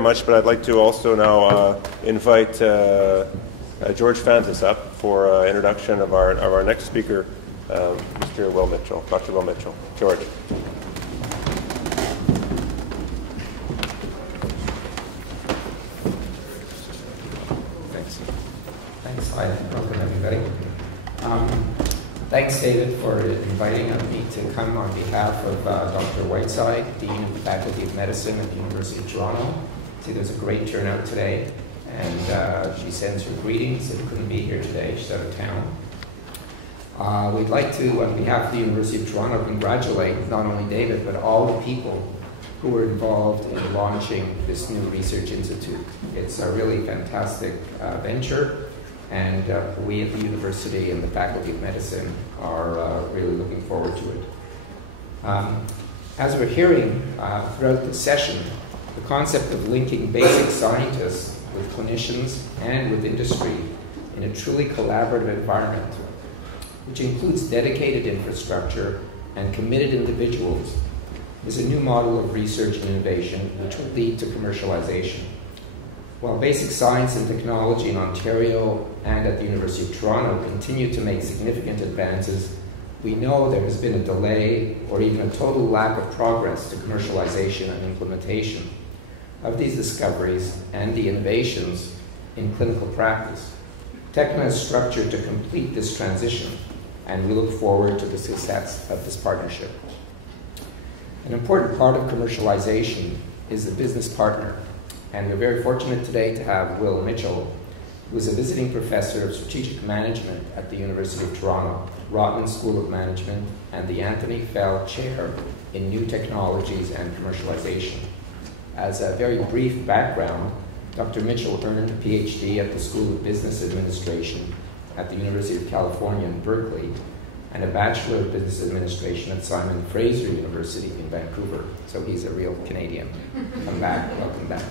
much, but I'd like to also now invite George Fantis up for introduction of our next speaker, Mr. Will Mitchell, Dr. Will Mitchell. George. Thanks, Clyde. Welcome, everybody. Thanks, David, for inviting me to come on behalf of Dr. Whiteside, Dean of the Faculty of Medicine at the University of Toronto. See, there's a great turnout today, and she sends her greetings and couldn't be here today. She's out of town. We'd like to, on behalf of the University of Toronto, congratulate not only David, but all the people who were involved in launching this new research institute. It's a really fantastic venture. And we at the University and the Faculty of Medicine are really looking forward to it. As we're hearing throughout the session, the concept of linking basic scientists with clinicians and with industry in a truly collaborative environment, which includes dedicated infrastructure and committed individuals, is a new model of research and innovation which will lead to commercialization. While basic science and technology in Ontario and at the University of Toronto continue to make significant advances, we know there has been a delay or even a total lack of progress to commercialization and implementation of these discoveries and the innovations in clinical practice. Techna is structured to complete this transition, and we look forward to the success of this partnership. An important part of commercialization is the business partner. And we're very fortunate today to have Will Mitchell, who is a visiting professor of strategic management at the University of Toronto, Rotman School of Management, and the Anthony Fell Chair in New Technologies and Commercialization. As a very brief background, Dr. Mitchell earned a PhD at the School of Business Administration at the University of California in Berkeley, and a Bachelor of Business Administration at Simon Fraser University in Vancouver. So he's a real Canadian. Come back, welcome back.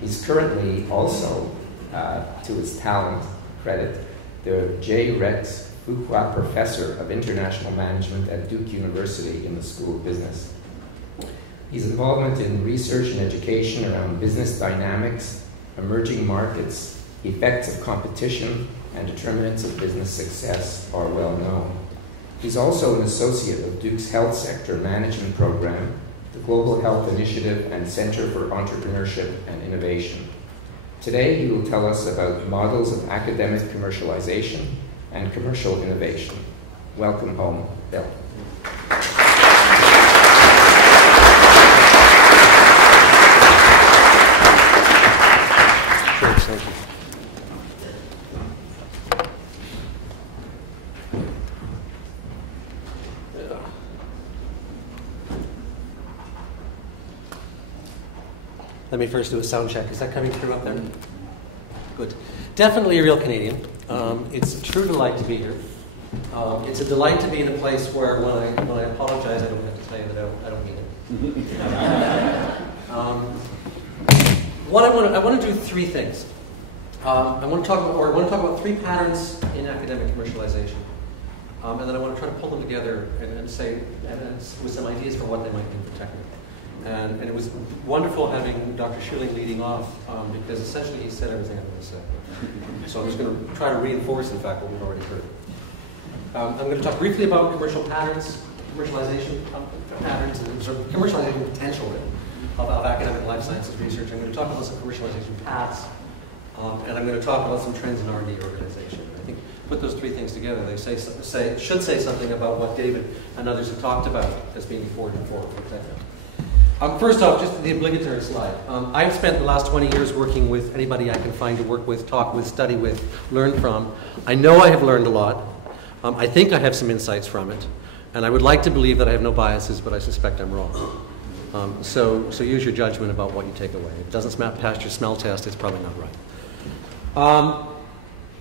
He's currently also, to his talent credit, the J. Rex Fuqua Professor of International Management at Duke University in the School of Business. His involvement in research and education around business dynamics, emerging markets, effects of competition, and determinants of business success are well known. He's also an associate of Duke's Health Sector Management Program, the Global Health Initiative, and Center for Entrepreneurship and Innovation. Today, he will tell us about models of academic commercialization and commercial innovation. Welcome home, Bill. Thanks, thank you. Let me first do a sound check. Is that coming through up there? Good. Definitely a real Canadian. It's a true delight to be here. It's a delight to be in a place where when I apologize, I don't have to tell you that I don't mean it. I want to do three things. I want to talk about three patterns in academic commercialization, and then I want to try to pull them together and say with some ideas for what they might mean for Techna. And it was wonderful having Dr. Schilling leading off because essentially he said everything I'm going to say. So I'm just going to try to reinforce, in fact, what we've already heard. I'm going to talk briefly about commercial patterns, commercialization patterns, and sort of commercialization potential of academic life sciences research. I'm going to talk about some commercialization paths, and I'm going to talk about some trends in R&D organization. I think put those three things together, they should say something about what David and others have talked about as being important for Techna. First off, just the obligatory slide. I've spent the last 20 years working with anybody I can find to work with, talk with, study with, learn from. I know I have learned a lot. I think I have some insights from it. And I would like to believe that I have no biases, but I suspect I'm wrong. So use your judgment about what you take away. If it doesn't pass your smell test, it's probably not right.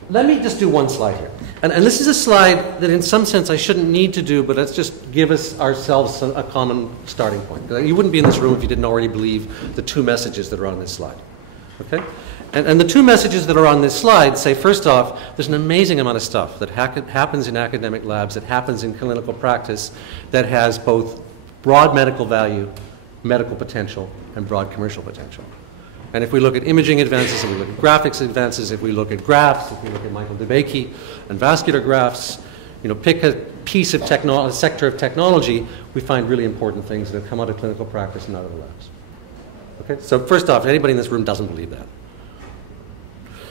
Let me just do one slide here. And this is a slide that in some sense I shouldn't need to do, but let's just give ourselves a common starting point. You wouldn't be in this room if you didn't already believe the two messages that are on this slide. Okay? And the two messages that are on this slide say, first off, there's an amazing amount of stuff that happens in academic labs, that happens in clinical practice, that has both broad medical value medical potential and broad commercial potential. And if we look at imaging advances, if we look at graphics advances, if we look at graphs, if we look at Michael DeBakey and vascular graphs, pick a piece of a sector of technology, we find really important things that have come out of clinical practice and out of the labs. Okay? So first off, anybody in this room doesn't believe that.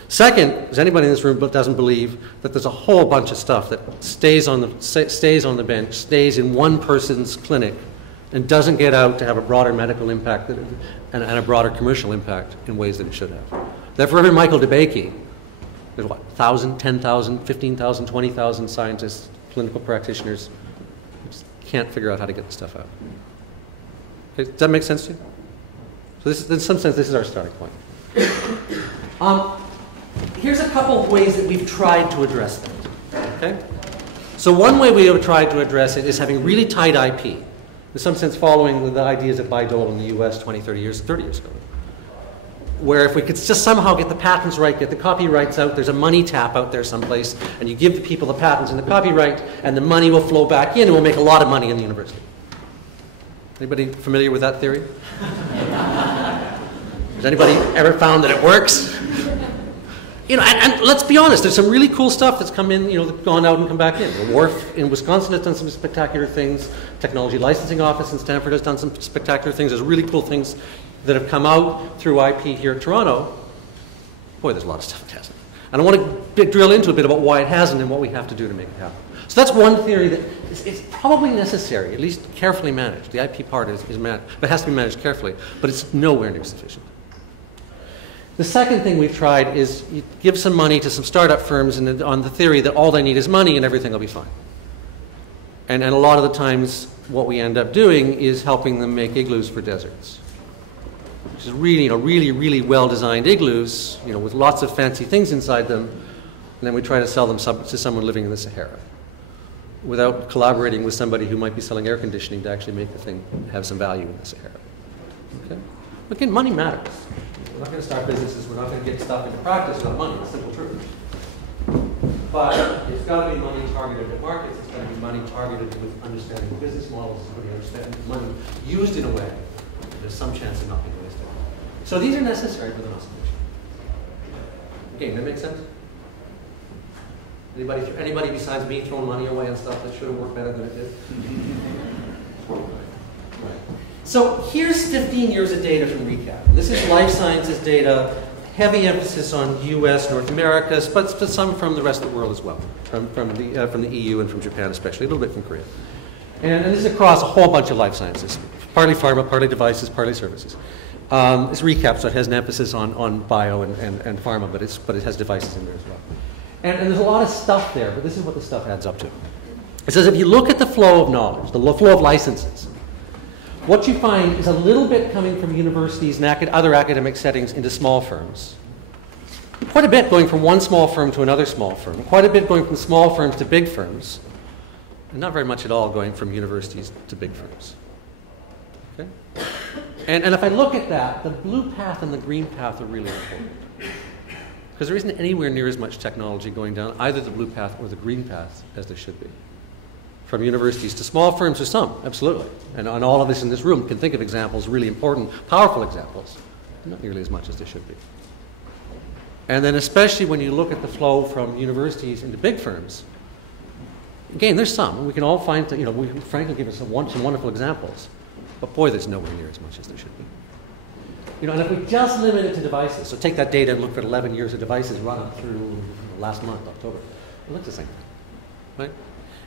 Second, is anybody in this room doesn't believe that there's a whole bunch of stuff that stays on the bench, stays in one person's clinic, and doesn't get out to have a broader medical impact and a broader commercial impact in ways that it should have. That for every Michael DeBakey, there's what, 1,000, 10,000, 15,000, 20,000 scientists, clinical practitioners who just can't figure out how to get the stuff out. Okay, does that make sense to you? So this is, in some sense, this is our starting point. Here's a couple of ways that we've tried to address that. Okay? So one way we have tried to address it is having really tight IP. In some sense, following the ideas of Bayh-Dole in the US 20, 30 years ago. Where if we could just somehow get the patents right, get the copyrights out, there's a money tap out there someplace, and you give the people the patents and the copyright, and the money will flow back in, and we'll make a lot of money in the university. Anybody familiar with that theory? Has anybody ever found that it works? And let's be honest, there's some really cool stuff that's come in, that's gone out and come back in. The Wharf in Wisconsin has done some spectacular things. Technology Licensing Office in Stanford has done some spectacular things. There's really cool things that have come out through IP here at Toronto. Boy, there's a lot of stuff that hasn't. And I want to drill into a bit about why it hasn't and what we have to do to make it happen. So that's one theory that it's probably necessary, at least carefully managed. The IP part is managed, but it has to be managed carefully, but it's nowhere near sufficient. The second thing we've tried is you give some money to some startup firms on the theory that all they need is money and everything will be fine. And a lot of the times what we end up doing is helping them make igloos for deserts. Which is really well-designed igloos, with lots of fancy things inside them, and then we try to sell them to someone living in the Sahara without collaborating with somebody who might be selling air conditioning to actually make the thing have some value in the Sahara. Okay? Again, money matters. We're not going to start businesses, we're not going to get stuff into practice without money, it's simple truth. But it's got to be money targeted at markets, it's got to be money targeted with understanding business models, it's got to be understanding money used in a way that there's some chance of not being wasted. So these are necessary, but they're not sufficient. Okay, that makes sense? Anybody besides me throwing money away on stuff that should have worked better than it did? Right. So here's 15 years of data from RECAP. This is life sciences data, heavy emphasis on US, North America, but some from the rest of the world as well, from the EU and from Japan especially, a little bit from Korea. And this is across a whole bunch of life sciences, partly pharma, partly devices, partly services. It's RECAP, so it has an emphasis on bio and pharma, but it has devices in there as well. And there's a lot of stuff there, but this is what the stuff adds up to. It says if you look at the flow of knowledge, the flow of licenses, what you find is a little bit coming from universities and other academic settings into small firms. Quite a bit going from one small firm to another small firm. Quite a bit going from small firms to big firms. And not very much at all going from universities to big firms. Okay? And if I look at that, the blue path and the green path are really important. Because there isn't anywhere near as much technology going down either the blue path or the green path as there should be. From universities to small firms, there's some, absolutely. And all of us in this room can think of examples, really important, powerful examples. Not nearly as much as there should be. And then especially when you look at the flow from universities into big firms, again, there's some. And we can all find, we frankly give us some wonderful examples. But boy, there's nowhere near as much as there should be. And if we just limit it to devices, so take that data and look at 11 years of devices run up through last month, October, it looks the same, right?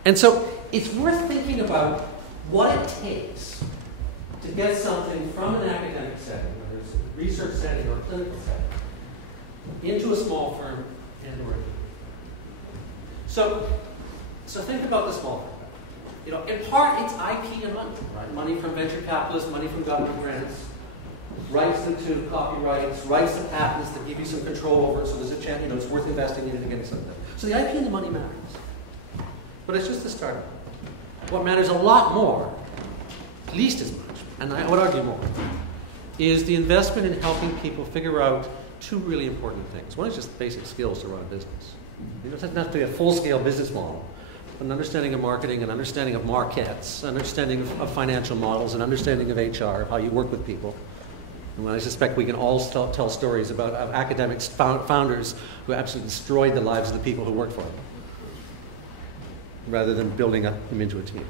And so it's worth thinking about what it takes to get something from an academic setting, whether it's a research setting or a clinical setting, into a small firm and or So think about the small firm. In part, it's IP and money, right? Money from venture capitalists, money from government grants, rights to copyrights, rights to patents that give you some control over it, so there's a chance, it's worth investing in it and getting something done. So the IP and the money matters. But it's just the start. What matters a lot more, at least as much, and I would argue more, is the investment in helping people figure out two really important things. One is just basic skills to run a business. It doesn't have to be a full-scale business model, an understanding of marketing, an understanding of markets, an understanding of financial models, an understanding of HR, of how you work with people. And I suspect we can all tell stories about academics, founders who absolutely destroyed the lives of the people who worked for them, rather than building them into a team.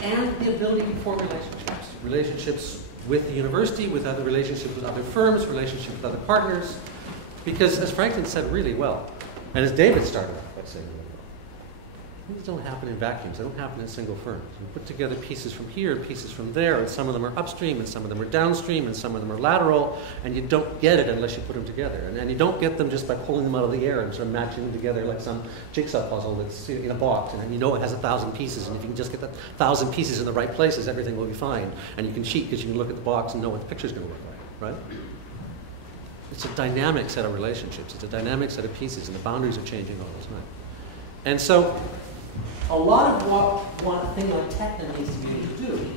And the ability to form relationships. Relationships with the university, with other relationships with other firms, relationships with other partners. Because as Franklin said really well, and as David started off by saying really well, things don't happen in vacuums. They don't happen in single firms. You put together pieces from here and pieces from there, and some of them are upstream, and some of them are downstream, and some of them are lateral, and you don't get it unless you put them together. And you don't get them just by pulling them out of the air and sort of matching them together like some jigsaw puzzle that's in a box, and you know it has 1,000 pieces, and if you can just get the 1,000 pieces in the right places, everything will be fine. And you can cheat because you can look at the box and know what the picture's going to look like, right? It's a dynamic set of relationships. It's a dynamic set of pieces, and the boundaries are changing all the time. And so, a lot of what one thing like Techna needs to be able to do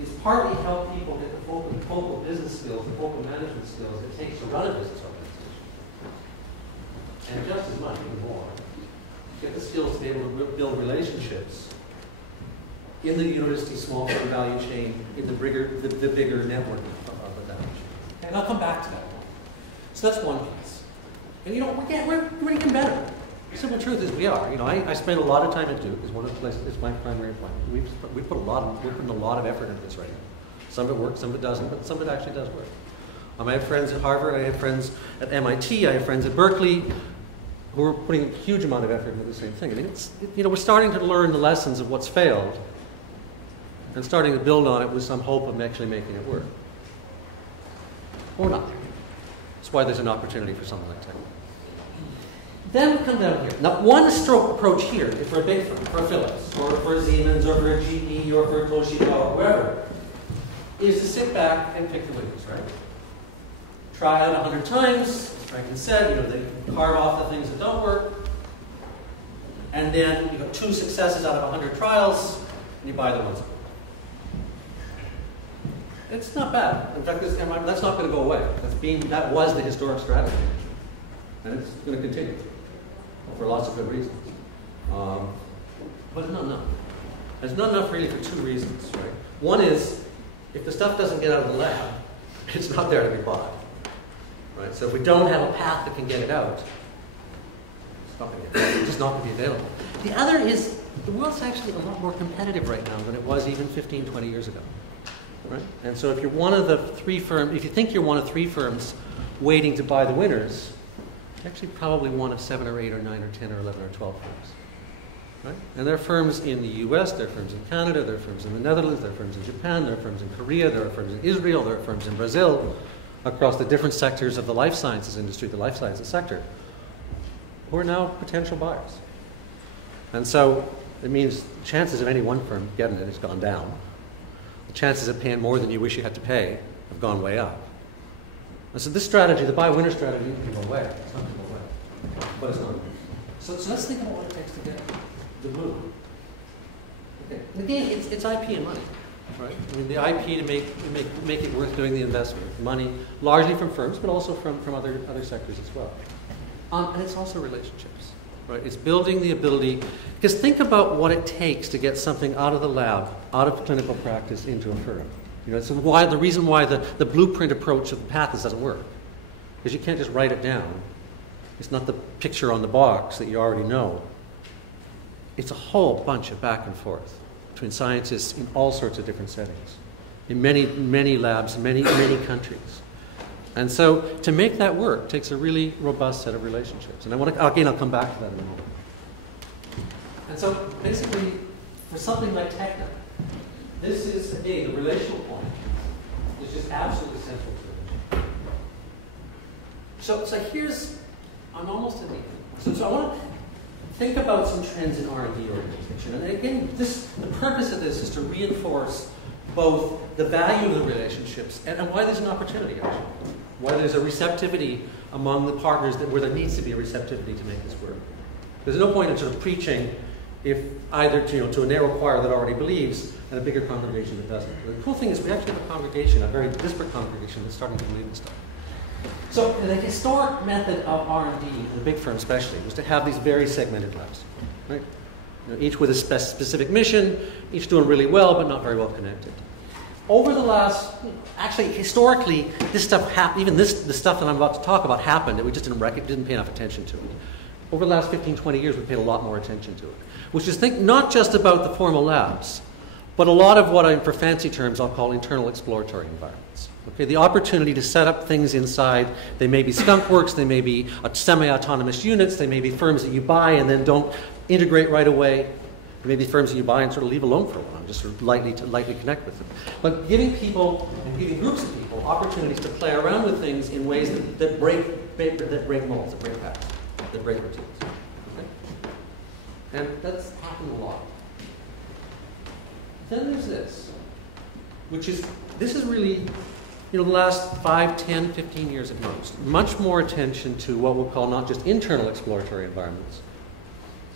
is partly help people get the focal business skills, the focal management skills it takes to run a business organization. And just as much, even more, get the skills to be able to build relationships in the university small firm value chain, in the bigger network of the value chain. And I'll come back to that one. So that's one piece. And you know, we're even better. The simple truth is we are. You know, I spend a lot of time at Duke. It's one of the places. It's my primary appointment. We're putting a lot of effort into this right now. Some of it works, some of it doesn't, but some of it actually does work. I have friends at Harvard. I have friends at MIT. I have friends at Berkeley who are putting a huge amount of effort into the same thing. I mean, you know, we're starting to learn the lessons of what's failed and starting to build on it with some hope of actually making it work. Or not. That's why there's an opportunity for something like Techna. Then we come down here. Now, one stroke approach here, for a big firm, for a Philips, or for a Siemens, or for a GE, or for a Toshiba, or wherever, is to sit back and pick the winners, right? Try out 100 times, as Franklin said, you know, they carve off the things that don't work, and then you have 2 successes out of 100 trials, and you buy the ones that work. It's not bad. In fact, that's not going to go away. That was the historic strategy, and it's going to continue for lots of good reasons. But it's not enough. It's not enough really for 2 reasons, right? One is, if the stuff doesn't get out of the lab, it's not there to be bought, right? So if we don't have a path that can get it out, it's just not going to be available. The other is, the world's actually a lot more competitive right now than it was even 15, 20 years ago. Right? And so if you're one of the 3 firms, if you think you're one of 3 firms waiting to buy the winners, you're actually probably one of 7 or 8 or 9 or 10 or 11 or 12 firms. Right? And there are firms in the US, there are firms in Canada, there are firms in the Netherlands, there are firms in Japan, there are firms in Korea, there are firms in Israel, there are firms in Brazil, across the different sectors of the life sciences industry, the life sciences sector, who are now potential buyers. And so it means the chances of any one firm getting it has gone down. The chances of paying more than you wish you had to pay have gone way up. And so this strategy, the buy-winner strategy, can go away. It's not going to go away. But it's not. So let's think about what it takes to get the move. Okay. And again, it's IP and money, right? I mean, the IP to make it worth doing the investment. Money, largely from firms, but also from other sectors as well. And it's also relationships. Right? It's building the ability, because think about what it takes to get something out of the lab, out of clinical practice into a firm. You know, so the reason why the blueprint approach of the path doesn't work, because you can't just write it down. It's not the picture on the box that you already know. It's a whole bunch of back and forth between scientists in all sorts of different settings, in many labs, many countries. And so to make that work takes a really robust set of relationships. And I'll come back to that in a moment. And so basically, for something like Techna, this is, again, the relational point is just absolutely central to it. So here's, I'm almost at the end. So I want to think about some trends in R&D organization. And again, the purpose of this is to reinforce both the value of the relationships and why there's an opportunity, actually. Why there's a receptivity among the partners where there needs to be a receptivity to make this work. There's no point in sort of preaching if either to a narrow choir that already believes and a bigger congregation that doesn't. The cool thing is we actually have a congregation, a very disparate congregation that's starting to believe in stuff. So the historic method of R&D, in the big firm especially, was to have these very segmented labs, right? Each with a specific mission, each doing really well, but not very well connected. Over the last, actually, historically, this stuff happened. Even the stuff that I'm about to talk about happened, and we just didn't pay enough attention to it. Over the last 15, 20 years, we've paid a lot more attention to it. Which is not just about the formal labs, but a lot of what for fancy terms I'll call internal exploratory environments. Okay, the opportunity to set up things inside. They may be skunk works, they may be semi-autonomous units, they may be firms that you buy and then don't integrate right away. There may be firms that you buy and sort of leave alone for a while, just sort of lightly connect with them. But giving people and giving groups of people opportunities to play around with things in ways that break molds, that break patterns, that break routines. Okay? And that's happened a lot. Then there's this, this is really, the last 5, 10, 15 years at most. Much more attention to what we'll call not just internal exploratory environments,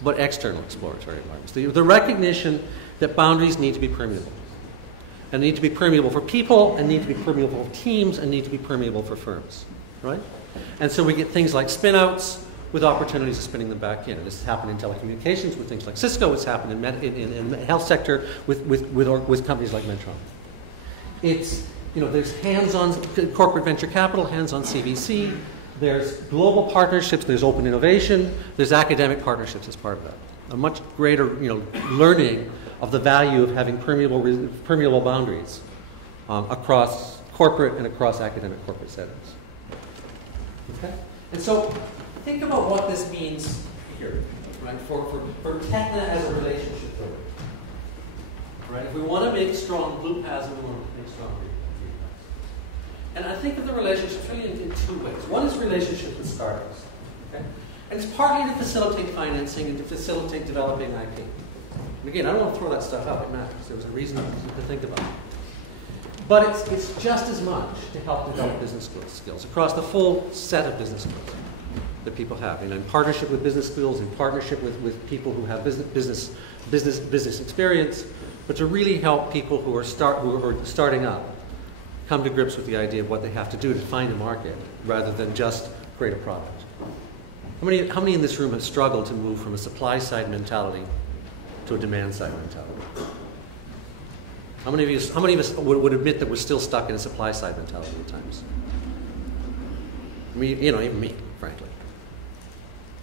but external exploratory environments. The recognition that boundaries need to be permeable. And need to be permeable for people, and need to be permeable for teams, and need to be permeable for firms, right? And so we get things like spin-outs with opportunities of spinning them back in. And this has happened in telecommunications with things like Cisco. It's happened in the health sector with companies like Medtronic. It's, there's hands-on corporate venture capital, hands-on CVC. There's global partnerships, there's open innovation, there's academic partnerships as part of that. A much greater, learning of the value of having permeable boundaries across corporate and across academic corporate settings. Okay? And so think about what this means here, right? For Techna as a relationship builder. Right? If we want to make strong blue paths, we want to make strong green paths. And I think of the relationships really in two ways. One is relationship with startups. Okay? And it's partly to facilitate financing and to facilitate developing IP. And again, I don't want to throw that stuff out, it matters. There was a reason to think about it. But it's just as much to help develop business skills across the full set of business skills that people have. In partnership with business schools, in partnership with people who have business experience, but to really help people who are starting up come to grips with the idea of what they have to do to find a market rather than just create a product. How many in this room have struggled to move from a supply side mentality to a demand side mentality? How many of us would admit that we're still stuck in a supply side mentality at times? I mean, even me, frankly.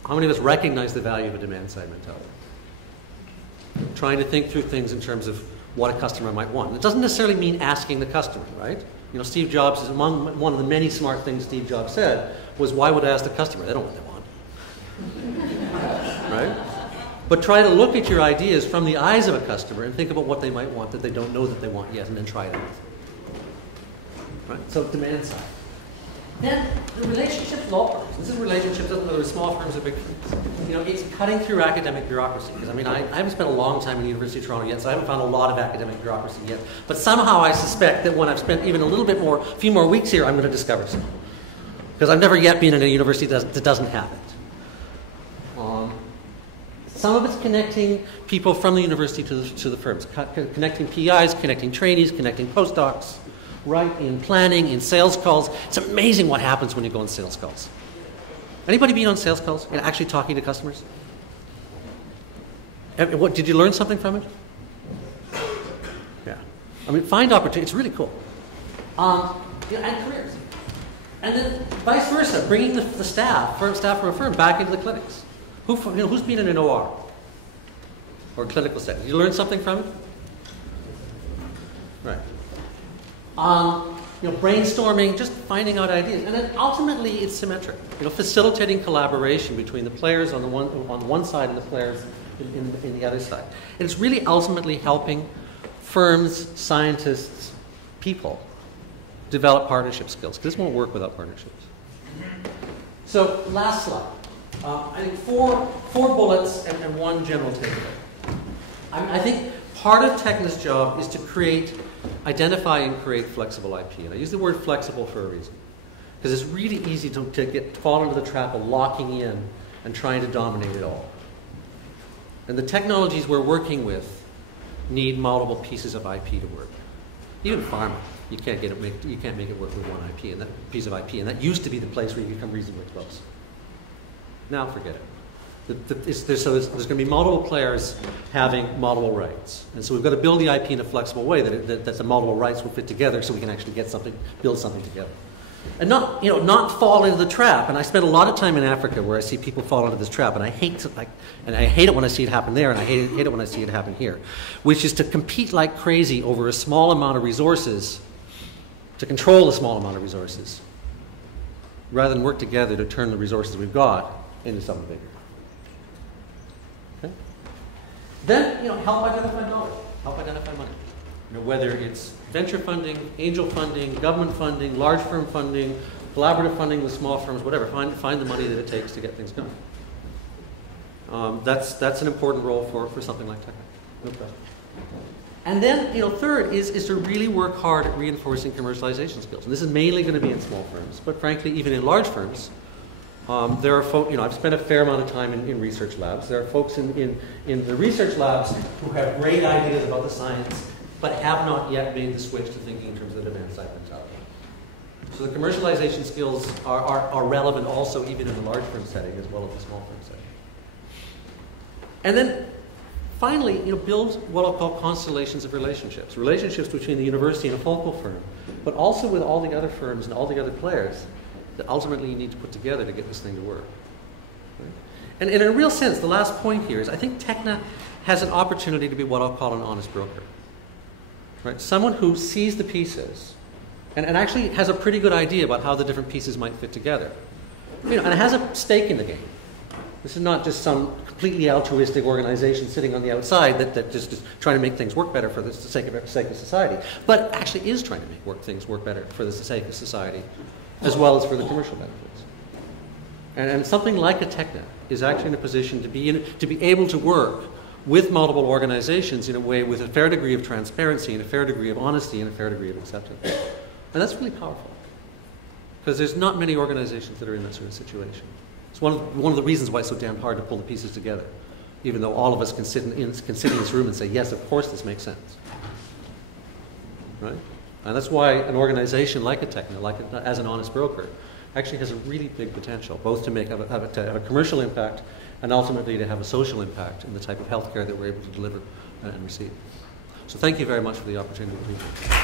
How many of us recognize the value of a demand side mentality? Trying to think through things in terms of what a customer might want. It doesn't necessarily mean asking the customer, right? Steve Jobs, one of the many smart things Steve Jobs said was, why would I ask the customer? They don't know what they want. Right? But try to look at your ideas from the eyes of a customer and think about what they might want that they don't know that they want yet, and then try it out. Right? So demand side. Then the relationships with all firms. This is relationships whether it's small firms or big firms. It's cutting through academic bureaucracy. Because I haven't spent a long time in the University of Toronto yet, so I haven't found a lot of academic bureaucracy yet. But somehow I suspect that when I've spent even a few more weeks here, I'm going to discover some. Because I've never yet been in a university that doesn't have it. Some of it's connecting people from the university to the firms, connecting PIs, connecting trainees, connecting postdocs, right, in planning, in sales calls. It's amazing what happens when you go on sales calls. Anybody been on sales calls and actually talking to customers? Did you learn something from it? Yeah. Find opportunities. It's really cool. And careers. And then vice versa, bringing the staff from a firm back into the clinics. Who's been in an OR or clinical setting? Did you learn something from it? Right. Brainstorming, just finding out ideas, and then ultimately it's symmetric. Facilitating collaboration between the players on one side and the players in the other side. And it's really ultimately helping firms, scientists, people develop partnership skills. Because this won't work without partnerships. So last slide. I think four bullets and one general takeaway. I think part of Techna's job is to identify and create flexible IP. And I use the word flexible for a reason. Because it's really easy to fall into the trap of locking in and trying to dominate it all. And the technologies we're working with need multiple pieces of IP to work. Even pharma. You can't make it work with one IP and that piece of IP, and that used to be the place where you become reasonably close. Now forget it. There's going to be multiple players having multiple rights, and so we've got to build the IP in a flexible way that the multiple rights will fit together, so we can actually build something together, and not fall into the trap. And I spend a lot of time in Africa where I see people fall into this trap, and I hate it when I see it happen there, and I hate it when I see it happen here, which is to compete like crazy over a small amount of resources, to control a small amount of resources, rather than work together to turn the resources we've got into something bigger. Okay? Then, help identify dollars, help identify money. Whether it's venture funding, angel funding, government funding, large firm funding, collaborative funding with small firms, whatever. Find the money that it takes to get things going. That's an important role for something like Techna. No question. And then, third is to really work hard at reinforcing commercialization skills. And this is mainly going to be in small firms, but frankly, even in large firms, there are folks, I've spent a fair amount of time in research labs. There are folks in the research labs who have great ideas about the science, but have not yet made the switch to thinking in terms of the demand side mentality. So the commercialization skills are relevant also even in the large firm setting as well as the small firm setting. And then finally, build what I'll call constellations of relationships. Relationships between the university and a focal firm, but also with all the other firms and all the other players that ultimately you need to put together to get this thing to work. Right? And in a real sense, the last point here is I think Techna has an opportunity to be what I'll call an honest broker. Right? Someone who sees the pieces and actually has a pretty good idea about how the different pieces might fit together. And has a stake in the game. This is not just some completely altruistic organization sitting on the outside that just is trying to make things work better for the sake of society, but actually is trying to make things work better for the sake of society, as well as for the commercial benefits. And something like a Techna is actually in a position to be able to work with multiple organizations in a way with a fair degree of transparency and a fair degree of honesty and a fair degree of acceptance. And that's really powerful, because there's not many organizations that are in that sort of situation. It's one of the reasons why it's so damn hard to pull the pieces together, even though all of us can sit in this room and say, yes, of course this makes sense. Right? And that's why an organization like a Techna, as an honest broker, actually has a really big potential, both to have a commercial impact and ultimately to have a social impact in the type of healthcare that we're able to deliver and receive. So thank you very much for the opportunity to be here.